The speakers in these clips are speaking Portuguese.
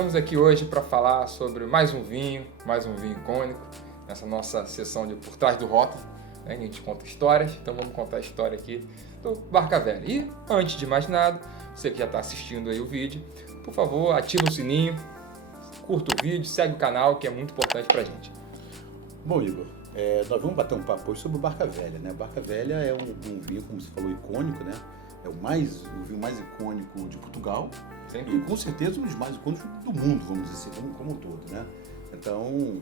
Estamos aqui hoje para falar sobre mais um vinho icônico, nessa nossa sessão de Por Trás do Rótulo, né? A gente conta histórias, então vamos contar a história aqui do Barca Velha. E, antes de mais nada, você que já está assistindo aí o vídeo, por favor, ativa o sininho, curta o vídeo, segue o canal, que é muito importante para a gente. Bom, Igor, nós vamos bater um papo hoje sobre o Barca Velha, né? Barca Velha é um vinho, como você falou, icônico, né? É o vinho mais icônico de Portugal e com certeza um dos mais icônicos do mundo, vamos dizer assim, como um todo, né? Então,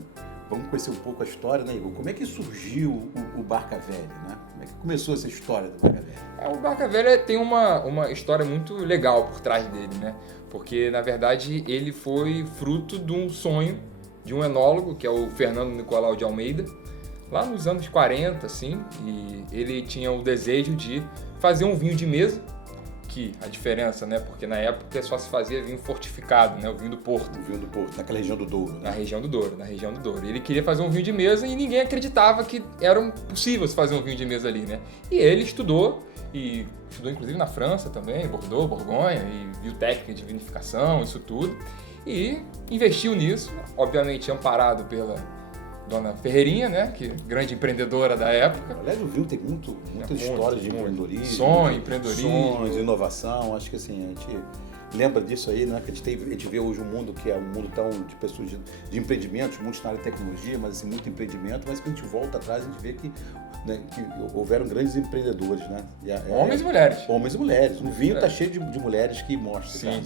vamos conhecer um pouco a história, né, Igor? Como é que surgiu o Barca Velha, né? Como é que começou essa história do Barca Velha? O Barca Velha tem uma história muito legal por trás dele, né? Porque, na verdade, ele foi fruto de um sonho de um enólogo, que é o Fernando Nicolau de Almeida, lá nos anos 40, assim, e ele tinha o desejo de fazer um vinho de mesa, que a diferença, né, porque na época só se fazia vinho fortificado, né, o vinho do Porto. O vinho do Porto, naquela região do Douro. Né? Na região do Douro. Ele queria fazer um vinho de mesa e ninguém acreditava que era possível se fazer um vinho de mesa ali, né. E ele estudou inclusive na França também, Bordeaux, Borgonha, e viu técnica de vinificação, isso tudo, e investiu nisso, obviamente amparado pela Dona Ferreirinha, né, que é grande empreendedora da época. Aliás, o vinho tem muita história de empreendedorismo. Sonhos, inovação. Acho que assim, a gente lembra disso aí, né? Que a gente vê hoje um mundo que é um mundo tão de pessoas de empreendimentos, muitos na área de tecnologia, mas assim, muito empreendimento, mas que a gente volta atrás, a gente vê que houveram grandes empreendedores, né? Homens e mulheres. Homens e mulheres. O vinho está cheio de mulheres que mostram. Sim.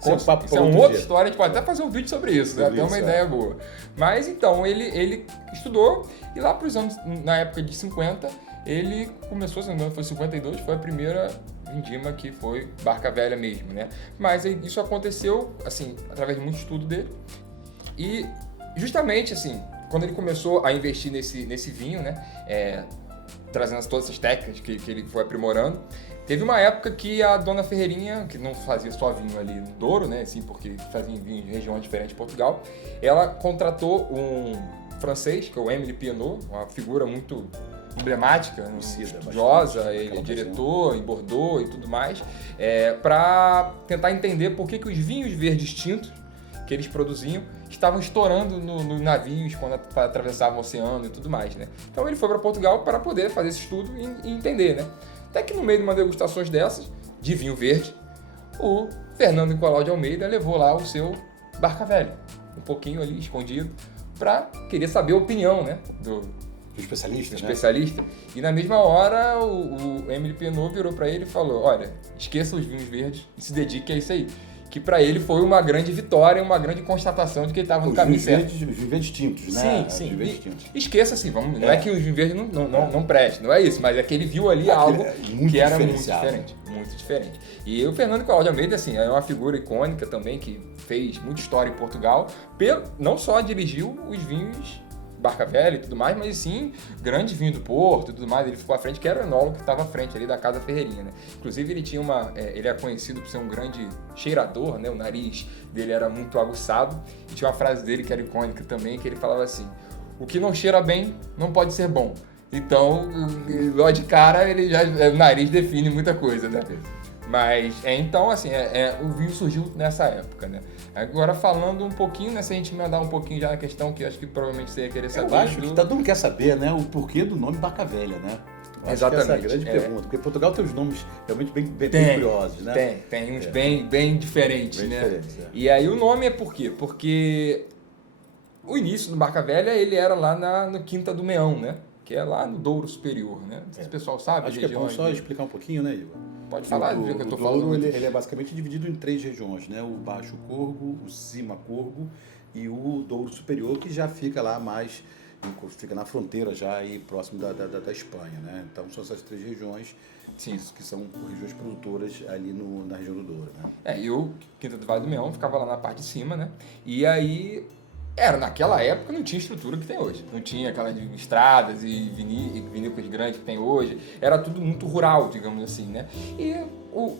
Isso é uma outra história, a gente pode até fazer um vídeo sobre isso, né? Até uma ideia boa. Mas então, ele estudou e lá para os anos, na época de 50, ele começou, se não me engano, foi 52, foi a primeira vindima que foi Barca Velha mesmo, né? Mas isso aconteceu, assim, através de muito estudo dele. E justamente, assim, quando ele começou a investir nesse vinho, né, trazendo todas essas técnicas que ele foi aprimorando, teve uma época que a Dona Ferreirinha, que não fazia só vinho ali no Douro, né, assim, porque fazia vinho em regiões diferentes de Portugal, ela contratou um francês, que é o Émile Pienaud, uma figura muito emblemática, estudiosa, ele é diretor em Bordeaux e tudo mais, para tentar entender por que os vinhos verdes tintos que eles produziam estavam estourando nos navios quando atravessavam o oceano e tudo mais, né? Então ele foi para Portugal para poder fazer esse estudo e entender, né? Até que no meio de uma degustações dessas, de vinho verde, o Fernando Nicolau de Almeida levou lá o seu Barca Velha, um pouquinho ali escondido, para querer saber a opinião, né, do especialista. E na mesma hora o Émile Pienaud virou para ele e falou: olha, esqueça os vinhos verdes e se dedique a isso aí. Que para ele foi uma grande vitória, uma grande constatação de que ele estava no caminho certo. Os vinhos verdes tintos, né? Sim. Esqueça assim, não é que os vinhos verdes não prestem, não é isso, mas é que ele viu ali algo que era muito diferente. E o Fernando Nicolau de Almeida, assim, é uma figura icônica também, que fez muita história em Portugal, não só dirigiu os vinhos Barca Velha e tudo mais, mas sim, grande vinho do Porto e tudo mais. Ele ficou à frente, que era o enólogo que estava à frente ali da Casa Ferreirinha, né? Inclusive, ele tinha ele é conhecido por ser um grande cheirador, né? O nariz dele era muito aguçado. E tinha uma frase dele que era icônica também, que ele falava assim: o que não cheira bem não pode ser bom. Então, logo de cara, o nariz define muita coisa, né? Mas, então, assim, o vinho surgiu nessa época, né? Agora, falando um pouquinho, né? Se a gente mandar um pouquinho já na questão, que acho que provavelmente você ia querer saber. Eu acho que todo mundo quer saber, né? O porquê do nome Barca Velha, né? Exatamente. Essa é a grande pergunta, porque Portugal tem os nomes realmente bem curiosos, né? Tem uns bem diferentes, né? E aí o nome é por quê? Porque o início do Barca Velha, ele era lá no Quinta do Meão, né? Que é lá no Douro Superior, né? Não sei se o pessoal sabe. Acho que é bom só explicar um pouquinho, né, Igor? Pode falar, do que eu estou falando. O Douro, ele é basicamente dividido em 3 regiões, né? O Baixo Corgo, o Cima Corgo e o Douro Superior, que já fica lá mais, fica na fronteira já aí próximo da Espanha, né? Então são essas 3 regiões que são regiões produtoras ali na região do Douro, né? E o Quinta do Vale do Meão ficava lá na parte de cima, né? E aí naquela época não tinha estrutura que tem hoje. Não tinha aquelas estradas e vinícolas grandes que tem hoje. Era tudo muito rural, digamos assim, né? E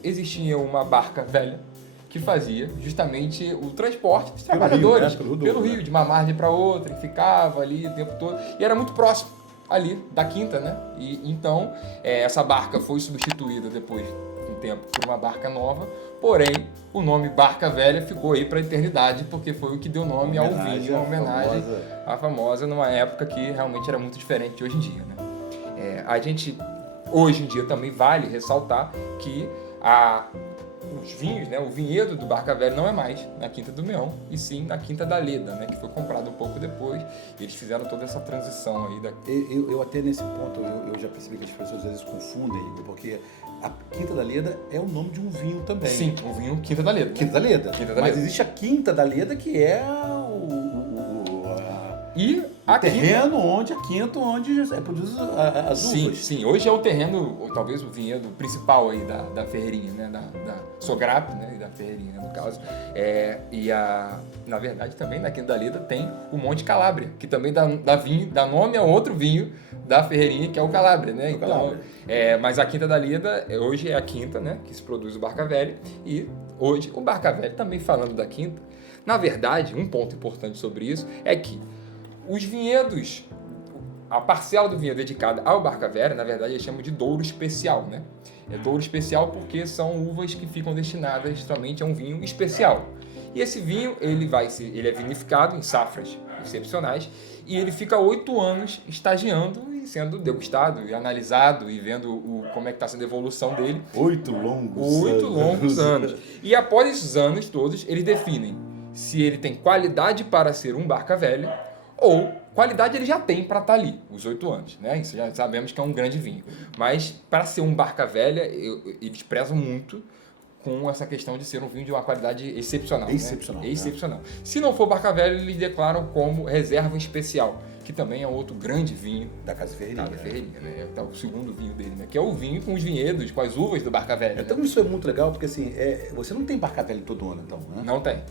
existia uma barca velha que fazia justamente o transporte dos trabalhadores pelo rio, de uma margem para outra, e ficava ali o tempo todo. E era muito próximo ali da Quinta, né? E então essa barca foi substituída depois, com tempo por uma barca nova, porém o nome Barca Velha ficou aí para a eternidade, porque foi o que deu nome ao vinho, uma homenagem à famosa, numa época que realmente era muito diferente de hoje em dia, né? A gente, hoje em dia, também vale ressaltar que os vinhos, né, o vinhedo do Barca Velha não é mais na Quinta do Meão, e sim na Quinta da Leda, né, que foi comprado um pouco depois. Eles fizeram toda essa transição aí. Eu até nesse ponto, eu já percebi que as pessoas às vezes confundem, porque a Quinta da Leda é o nome de um vinho também. Sim, um vinho Quinta da Leda. Quinta da Leda. Mas existe a Quinta da Leda, que é o terreno onde é produzido as uvas. Sim. Hoje é o terreno, ou talvez o vinhedo principal aí da Ferreirinha, né? Da Sograp, né? E da Ferreirinha, no caso. Na verdade, também na Quinta da Leda tem o Monte Calabria, que também dá nome a outro vinho da Ferreirinha, que é o Calabria, né? Então, mas a Quinta da Leda hoje é a quinta, né? Que se produz o Barca Velha. E hoje o Barca Velha, também falando da quinta, na verdade, um ponto importante sobre isso é que os vinhedos, a parcela do vinhedo dedicada ao Barca Velha, na verdade, eles chamam de douro especial, né? É douro especial porque são uvas que ficam destinadas somente a um vinho especial. E esse vinho, ele é vinificado em safras excepcionais e ele fica 8 anos estagiando e sendo degustado e analisado e vendo como é que está sendo a evolução dele. 8 longos anos. E após esses anos todos, eles definem se ele tem qualidade para ser um Barca Velha ou qualidade ele já tem para estar ali, os 8 anos, né? Isso já sabemos que é um grande vinho. Mas para ser um Barca Velha, eles prezam muito com essa questão de ser um vinho de uma qualidade excepcional. Excepcional. Né? Se não for Barca Velha, eles declaram como reserva especial, que também é outro grande vinho da Casa Ferreirinha. Né? É o segundo vinho dele, né? Que é o vinho com os vinhedos, com as uvas do Barca Velha. Então isso é muito legal, porque assim, você não tem Barca Velha todo ano, então, né? Não tem.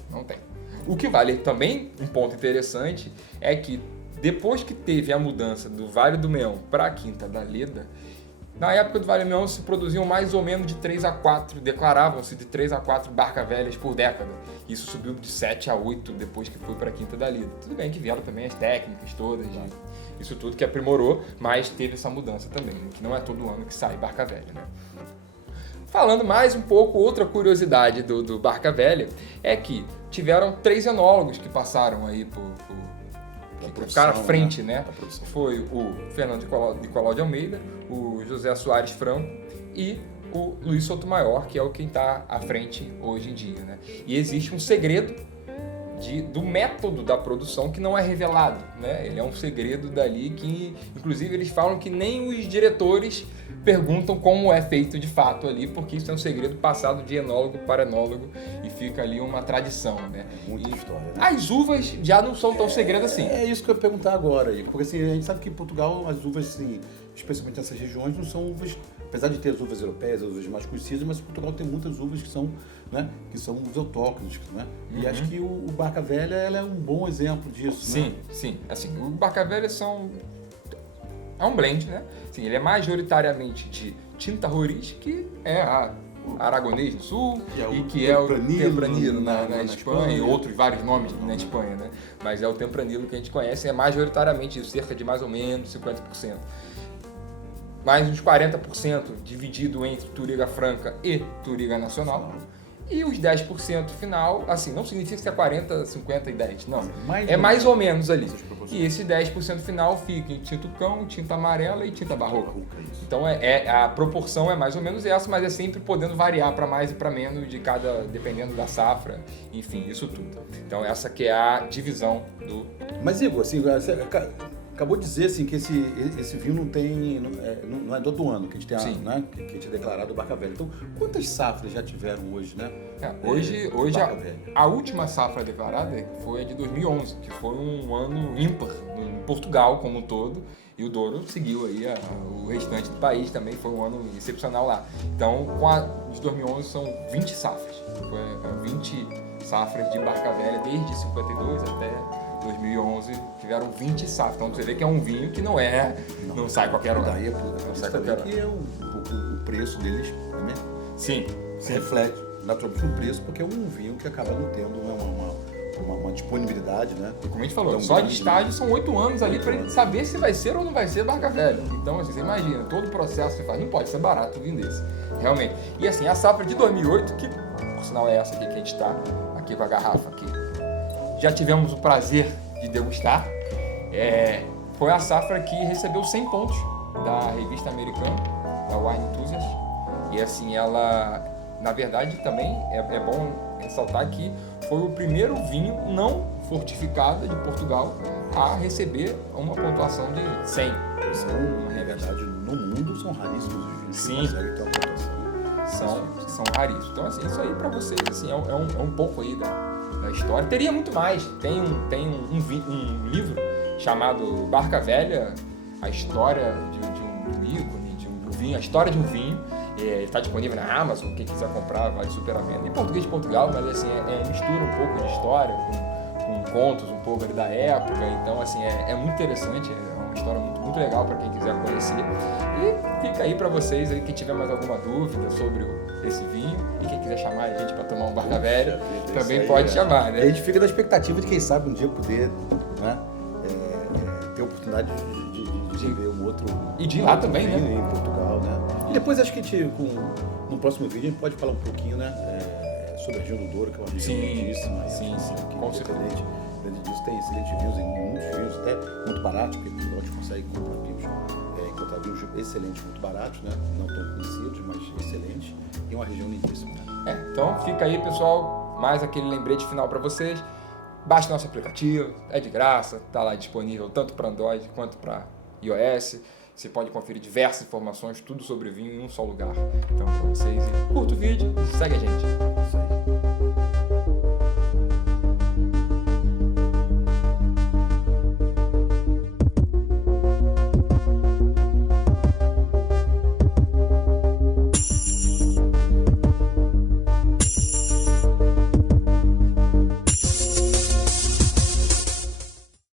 O que vale também, um ponto interessante, é que depois que teve a mudança do Vale do Meão para a Quinta da Leda, na época do Vale do Meão se produziam mais ou menos de 3 a 4, declaravam-se de 3 a 4 Barca Velhas por década. Isso subiu de 7 a 8 depois que foi para a Quinta da Leda. Tudo bem que vieram também as técnicas todas, isso tudo que aprimorou, mas teve essa mudança também, que não é todo ano que sai Barca Velha, né? Falando mais um pouco, outra curiosidade do Barca Velha é que tiveram 3 enólogos que passaram aí por cara à frente, né? Foi o Fernando Nicolau de Almeida, o José Soares Franco e o Luiz Sotomayor, que é quem está à frente hoje em dia, né? E existe um segredo do método da produção que não é revelado, né? Ele é um segredo dali que, inclusive, eles falam que nem os diretores perguntam como é feito de fato ali, porque isso é um segredo passado de enólogo para enólogo e fica ali uma tradição, né? Muita história, né? As uvas já não são tão segredo assim. É isso que eu ia perguntar agora, porque assim, a gente sabe que em Portugal as uvas, assim, especialmente nessas regiões, não são uvas, apesar de ter as uvas europeias, as uvas mais conhecidas, mas Portugal tem muitas uvas que são, né, uvas autóctones, né? E acho que o Barca Velha ela é um bom exemplo disso, né? Sim. Assim, o Barca Velha é um blend, né? Sim, ele é majoritariamente de tinta roriz, que é a Aragonês no sul, que é o Tempranillo na Espanha, e outros vários nomes na Espanha, né? Mas é o Tempranillo que a gente conhece, é majoritariamente isso, cerca de mais ou menos 50%. Mais uns 40% dividido entre Touriga Franca e Touriga Nacional. E os 10% final, assim, não significa que é 40, 50 e 10, não. É mais ou menos ali. E esse 10% final fica em tinta cão, tinta amarela e tinta barroca. Então a proporção é mais ou menos essa, mas é sempre podendo variar para mais e para menos dependendo da safra, enfim, isso tudo. Então essa que é a divisão do... Mas Igor, assim, você acabou de dizer assim, que esse vinho não é todo ano que a gente tem, né, que a gente é declarado Barca Velha. Então, quantas safras já tiveram hoje, né? Hoje a última safra declarada foi a de 2011, que foi um ano ímpar em Portugal como um todo, e o Douro seguiu aí o restante do país também, foi um ano excepcional lá. Então, com a de 2011 são 20 safras, foi 20 safras de Barca Velha desde 52 até 2011, tiveram 20 safras. Então você vê que é um vinho que não sai qualquer hora. Daí não sai qualquer hora. E o preço deles também sim. reflete naturalmente o preço, porque é um vinho que acaba não tendo uma disponibilidade, né? E como a gente falou, só de estágio são 8 anos ali para ele saber se vai ser ou não vai ser Barca Velha. Então, assim, você imagina, todo o processo que você faz, não pode ser barato um vinho desse, realmente. E assim, a safra de 2008, que por sinal é essa aqui que a gente está, aqui com a garrafa aqui, já tivemos o prazer de degustar, foi a safra que recebeu 100 pontos da revista americana, da Wine Enthusiast. E assim, ela, na verdade, também é bom ressaltar que foi o primeiro vinho não fortificado de Portugal a receber uma pontuação de 100. Na verdade, no mundo são raríssimos os vinhos que conseguem ter uma pontuação. São raríssimos. Então, assim, isso aí para vocês assim, é um pouco aí da história. Teria muito mais. Tem um livro chamado Barca Velha, a história de um ícone, de um vinho, a história de um vinho. Ele está disponível na Amazon, quem quiser comprar vale super a pena. Em português de Portugal, mas assim, mistura um pouco de história com contos um pouco ali da época. Então, assim, é muito interessante, é uma história muito, muito legal para quem quiser conhecer. E fica aí para vocês, aí, quem tiver mais alguma dúvida sobre esse vinho e quem quiser chamar a gente para tomar um Barca Velha, também pode chamar, né? A gente fica na expectativa de quem sabe um dia poder, né, ter a oportunidade de ver um outro... E de ir lá também, né? Em Portugal, né? E depois acho que no próximo vídeo a gente pode falar um pouquinho, né, sobre a região do Douro, que é uma região lindíssima. Sim, com certeza. Além disso, tem excelentes vinhos, muitos vinhos até muito baratos, porque a gente consegue encontrar vinhos excelentes, muito baratos, né? Não tão conhecidos, mas excelentes. E uma região lindíssima. Então fica aí, pessoal, mais aquele lembrete final para vocês. Baixe nosso aplicativo, é de graça, está lá disponível tanto para Android quanto para iOS. Você pode conferir diversas informações, tudo sobre vinho em um só lugar. Então, para vocês, curta o vídeo, segue a gente.